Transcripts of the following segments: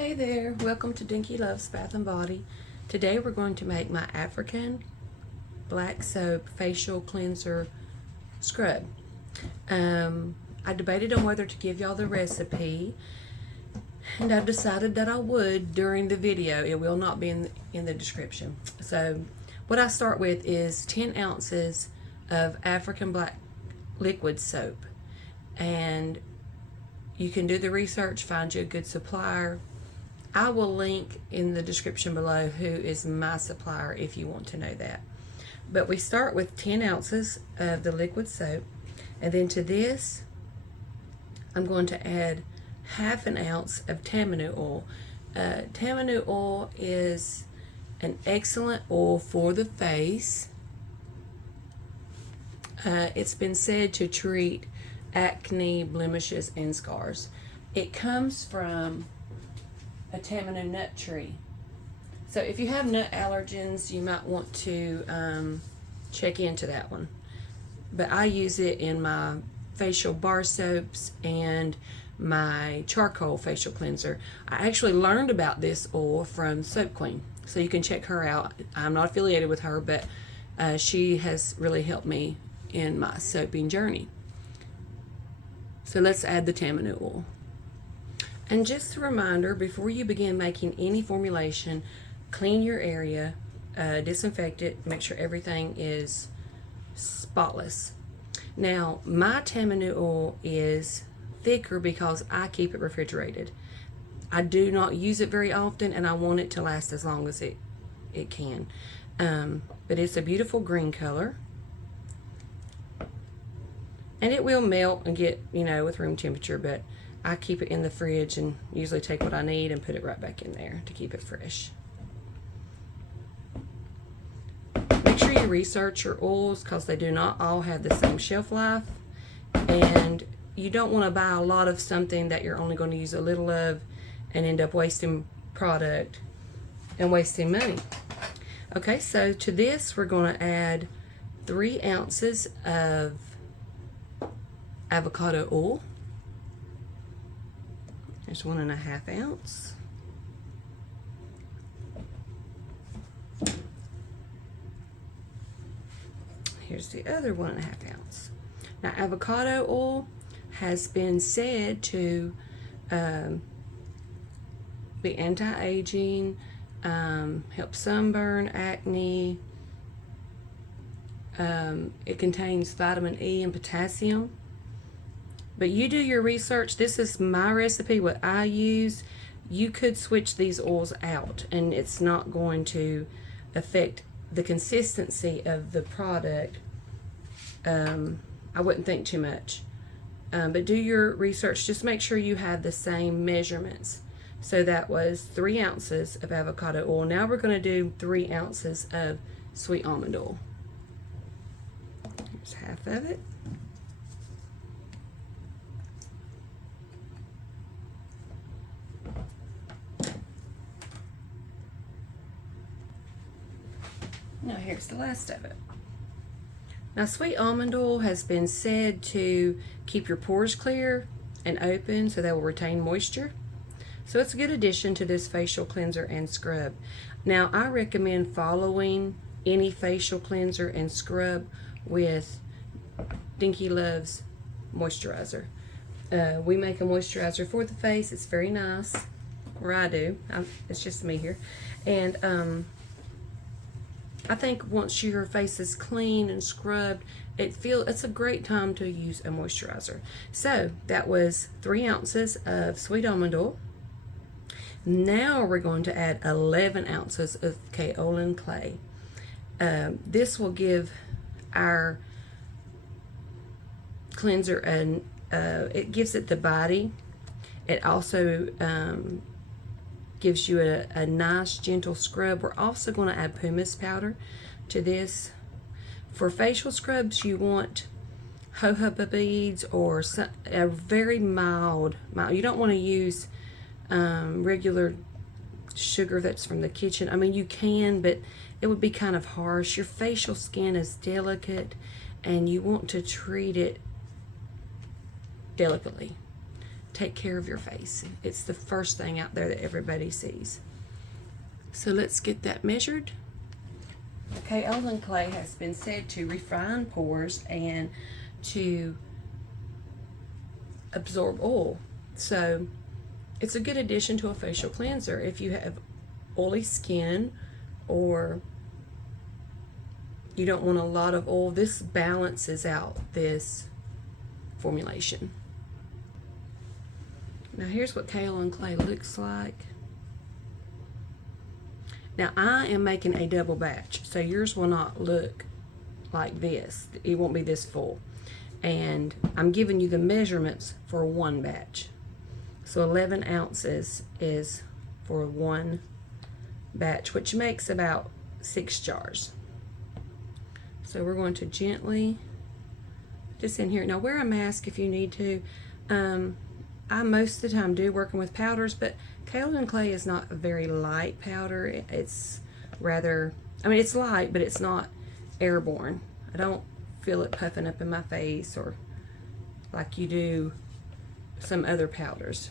Hey there, welcome to Dinky Loves Bath and Body. Today we're going to make my African black soap facial cleanser scrub. I debated on whether to give y'all the recipe, and I've decided that I would during the video. It will not be in the description. So what I start with is 10 ounces of African black liquid soap, and you can do the research, find you a good supplier. I will link in the description below who is my supplier if you want to know that. But we start with 10 ounces of the liquid soap, and then to this I'm going to add half an ounce of tamanu oil. Tamanu oil is an excellent oil for the face. It's been said to treat acne, blemishes, and scars. It comes from a tamanu nut tree. So if you have nut allergens, you might want to check into that one. But I use it in my facial bar soaps and my charcoal facial cleanser. I actually learned about this oil from Soap Queen, so you can check her out. I'm not affiliated with her, but she has really helped me in my soaping journey. So let's add the tamanu oil. And just a reminder, before you begin making any formulation, clean your area, disinfect it, make sure everything is spotless. Now, my tamanu oil is thicker because I keep it refrigerated. I do not use it very often, and I want it to last as long as it can. But it's a beautiful green color. And it will melt and get, with room temperature, but I keep it in the fridge and usually take what I need and put it right back in there to keep it fresh. Make sure you research your oils because they do not all have the same shelf life, and you don't want to buy a lot of something that you're only going to use a little of and end up wasting product and wasting money. Okay, so to this we're going to add 3 ounces of avocado oil. There's 1.5 ounce. Here's the other 1.5 ounce. Now, avocado oil has been said to be anti-aging, help sunburn, acne. It contains vitamin E and potassium. But you do your research. This is my recipe, what I use. You could switch these oils out and it's not going to affect the consistency of the product. I wouldn't think too much. But do your research. Just make sure you have the same measurements. So that was 3 ounces of avocado oil. Now we're going to do 3 ounces of sweet almond oil. Here's half of it. Now here's the last of it. Now, sweet almond oil has been said to keep your pores clear and open so they will retain moisture. So it's a good addition to this facial cleanser and scrub. Now, I recommend following any facial cleanser and scrub with Dinky Loves moisturizer. We make a moisturizer for the face. It's very nice, or I do. It's just me here. And I think once your face is clean and scrubbed, it's a great time to use a moisturizer. So that was 3 ounces of sweet almond oil. Now we're going to add 11 ounces of kaolin clay. This will give our cleanser it gives it the body. It also gives you a nice gentle scrub. We're also going to add pumice powder to this. For facial scrubs, you want jojoba beads or a very mild. You don't want to use regular sugar that's from the kitchen. I mean, you can, but it would be kind of harsh. Your facial skin is delicate, and you want to treat it delicately. take care of your face. It's the first thing out there that everybody sees. So let's get that measured. Okay, kaolin clay has been said to refine pores and to absorb oil. So it's a good addition to a facial cleanser if you have oily skin or you don't want a lot of oil. This balances out this formulation. Now here's what kaolin clay looks like. Now I am making a double batch, so yours will not look like this. It won't be this full. And I'm giving you the measurements for one batch. So 11 ounces is for one batch, which makes about 6 jars. So we're going to gently just in here. Now wear a mask if you need to. I most of the time do working with powders, but kaolin clay is not a very light powder. It's rather, I mean, it's light, but it's not airborne. I don't feel it puffing up in my face or like you do some other powders.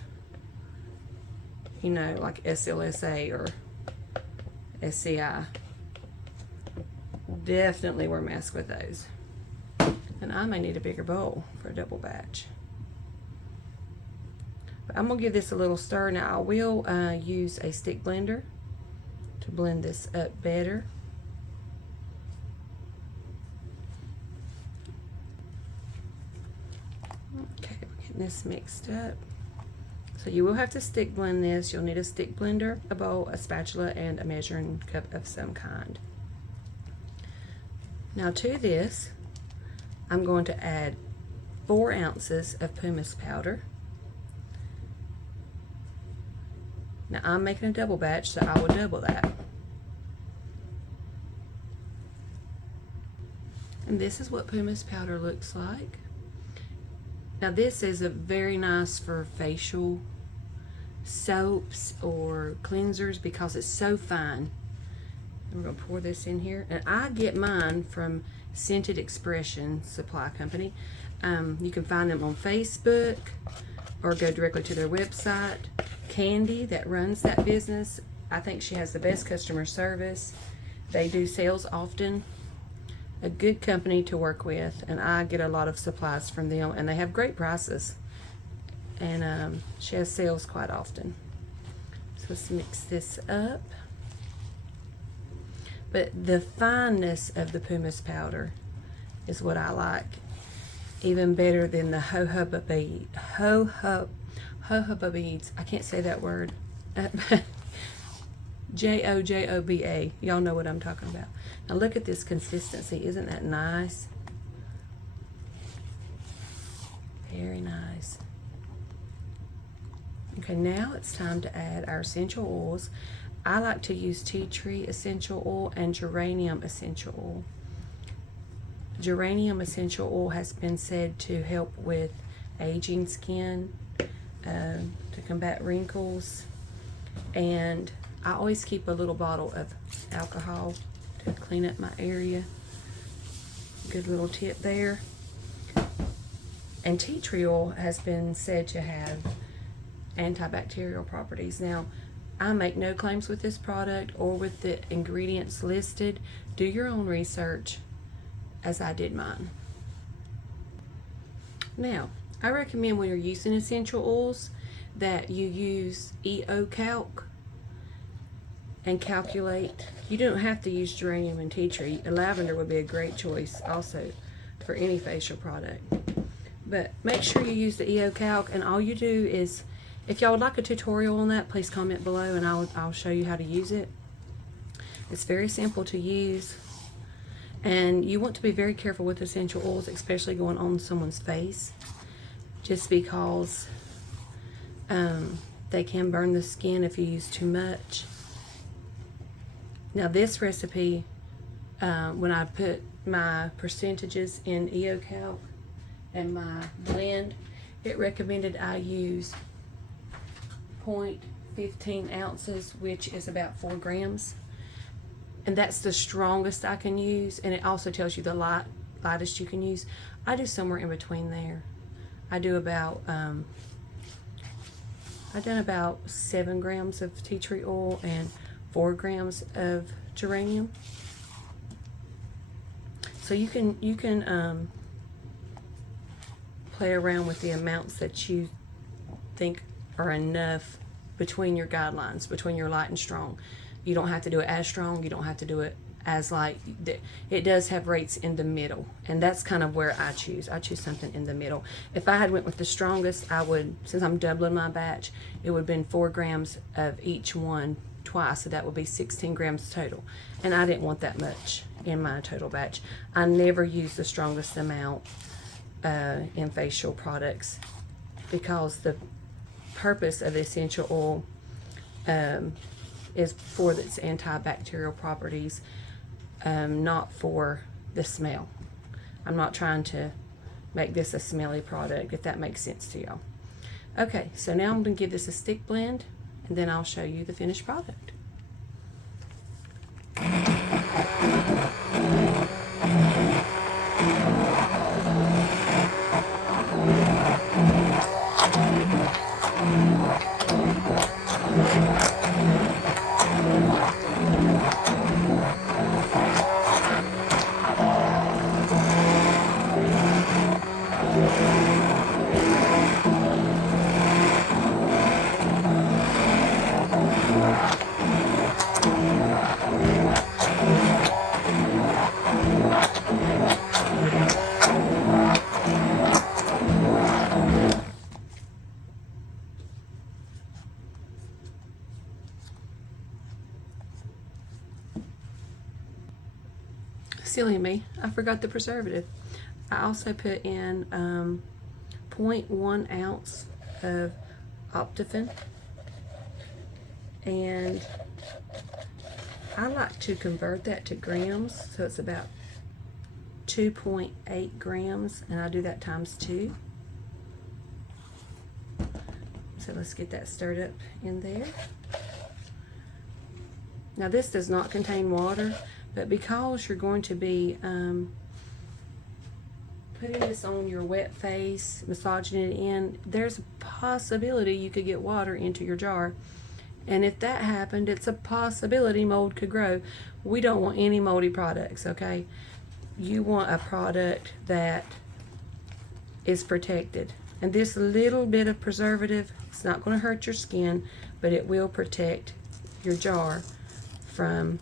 You know, like SLSA or SCI. Definitely wear masks with those. And I may need a bigger bowl for a double batch. But I'm gonna give this a little stir. Now I will use a stick blender to blend this up better. Okay, we're getting this mixed up. So you will have to stick blend this. You'll need a stick blender, a bowl, a spatula, and a measuring cup of some kind. Now to this, I'm going to add 4 ounces of pumice powder. Now I'm making a double batch, so I will double that. And this is what pumice powder looks like. Now this is a very nice for facial soaps or cleansers because it's so fine. And we're gonna pour this in here. And I get mine from Scented Expression Supply Company. You can find them on Facebook or go directly to their website. Candy, that runs that business, I think she has the best customer service. They do sales often. A good company to work with, and I get a lot of supplies from them, and they have great prices. And she has sales quite often. So let's mix this up. But the fineness of the pumice powder is what I like, even better than the jojoba beads. I can't say that word. Jojoba. Y'all know what I'm talking about. Now look at this consistency. Isn't that nice? Very nice. Okay, now it's time to add our essential oils. I like to use tea tree essential oil and geranium essential oil. Geranium essential oil has been said to help with aging skin, to combat wrinkles, and I always keep a little bottle of alcohol to clean up my area. Good little tip there. And tea tree oil has been said to have antibacterial properties. Now, I make no claims with this product or with the ingredients listed. Do your own research as I did mine. Now, I recommend when you're using essential oils that you use EO Calc and calculate. You don't have to use geranium and tea tree. Lavender would be a great choice also for any facial product. But make sure you use the EO Calc, and all you do is, if y'all would like a tutorial on that, please comment below and I'll show you how to use it. It's very simple to use, and you want to be very careful with essential oils, especially going on someone's face, just because they can burn the skin if you use too much. Now this recipe, when I put my percentages in EO Calc and my blend, it recommended I use 0.15 ounces, which is about 4 grams. And that's the strongest I can use, and it also tells you the lightest you can use. I do somewhere in between there. I do about I've done about 7 grams of tea tree oil and 4 grams of geranium. So you can play around with the amounts that you think are enough between your guidelines, between your light and strong. You don't have to do it as strong, you don't have to do it as light. It does have rates in the middle, and that's kind of where I choose something in the middle. If I had went with the strongest, I would, since I'm doubling my batch, it would have been 4 grams of each one twice, so that would be 16 grams total, and I didn't want that much in my total batch. I never use the strongest amount in facial products, because the purpose of the essential oil is for its antibacterial properties, not for the smell. I'm not trying to make this a smelly product, if that makes sense to y'all. Okay, so now I'm going to give this a stick blend, and then I'll show you the finished product. Silly me, I forgot the preservative. I also put in 0.1 ounce of Optifin, and I like to convert that to grams, so it's about 2.8 grams, and I do that times 2. So let's get that stirred up in there. Now this does not contain water, but because you're going to be putting this on your wet face, massaging it in, there's a possibility you could get water into your jar. And if that happened, it's a possibility mold could grow. We don't want any moldy products, okay? You want a product that is protected. And this little bit of preservative, it's not going to hurt your skin, but it will protect your jar from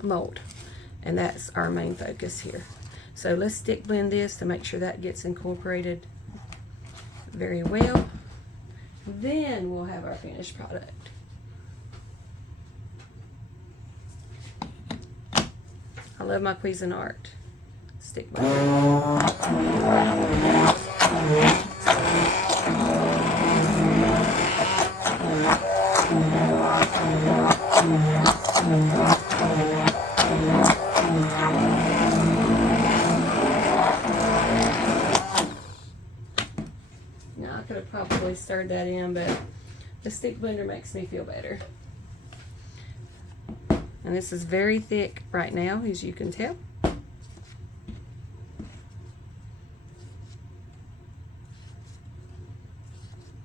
mold. And that's our main focus here. So let's stick blend this to make sure that gets incorporated very well. Then we'll have our finished product. I love my Cuisinart stick blender. Now I could have probably stirred that in, but the stick blender makes me feel better. And this is very thick right now, as you can tell.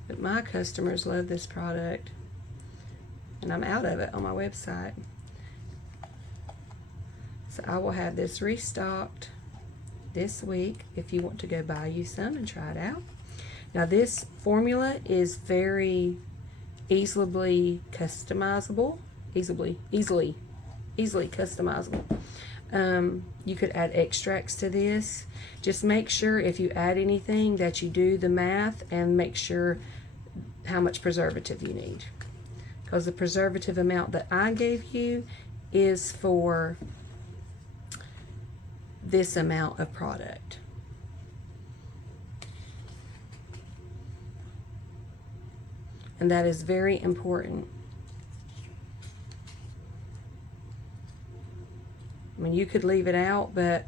But my customers love this product, and I'm out of it on my website. So I will have this restocked this week if you want to go buy you some and try it out. Now this formula is very easily customizable, easily customizable. You could add extracts to this. Just make sure if you add anything that you do the math and make sure how much preservative you need, because the preservative amount that I gave you is for this amount of product. And that is very important. I mean, you could leave it out, but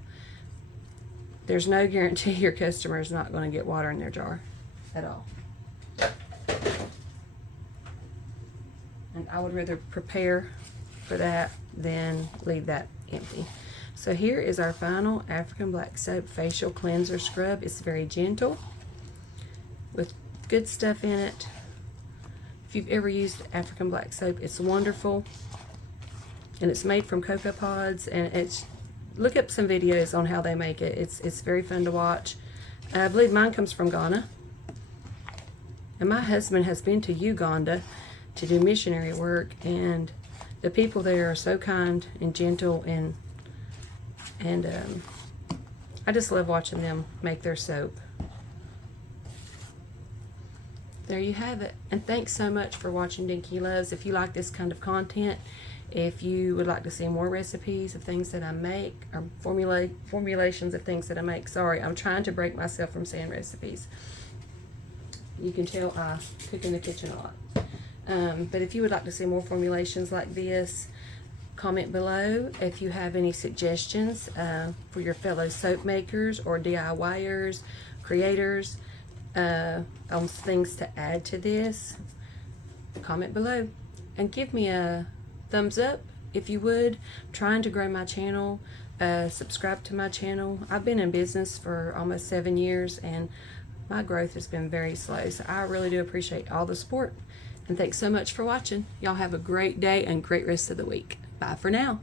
there's no guarantee your customer is not going to get water in their jar at all. And I would rather prepare for that than leave that empty. So here is our final African Black Soap Facial Cleanser Scrub. It's very gentle with good stuff in it. If you've ever used African black soap, it's wonderful. And it's made from cocoa pods, and it's, look up some videos on how they make it. It's very fun to watch. I believe mine comes from Ghana. And my husband has been to Uganda to do missionary work, and the people there are so kind and gentle, and I just love watching them make their soap. There you have it. And thanks so much for watching Dinky Loves. If you like this kind of content, if you would like to see more recipes of things that I make, or formulations of things that I make. Sorry, I'm trying to break myself from saying recipes. You can tell I cook in the kitchen a lot. But if you would like to see more formulations like this, comment below. If you have any suggestions for your fellow soap makers or DIYers, creators, on things to add to this, comment below. And give me a thumbs up if you would. I'm trying to grow my channel. Subscribe to my channel. I've been in business for almost 7 years, and my growth has been very slow, so I really do appreciate all the support. And thanks so much for watching. Y'all have a great day and great rest of the week. Bye for now.